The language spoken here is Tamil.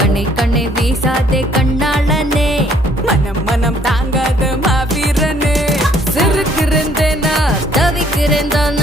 கண்ணை கண்ணை வீசாதே கண்ணாளனே, மனம் மனம் தாங்காத மாவீரனே. சிறுக்கிறேன் தவிக்கிறேன் தான்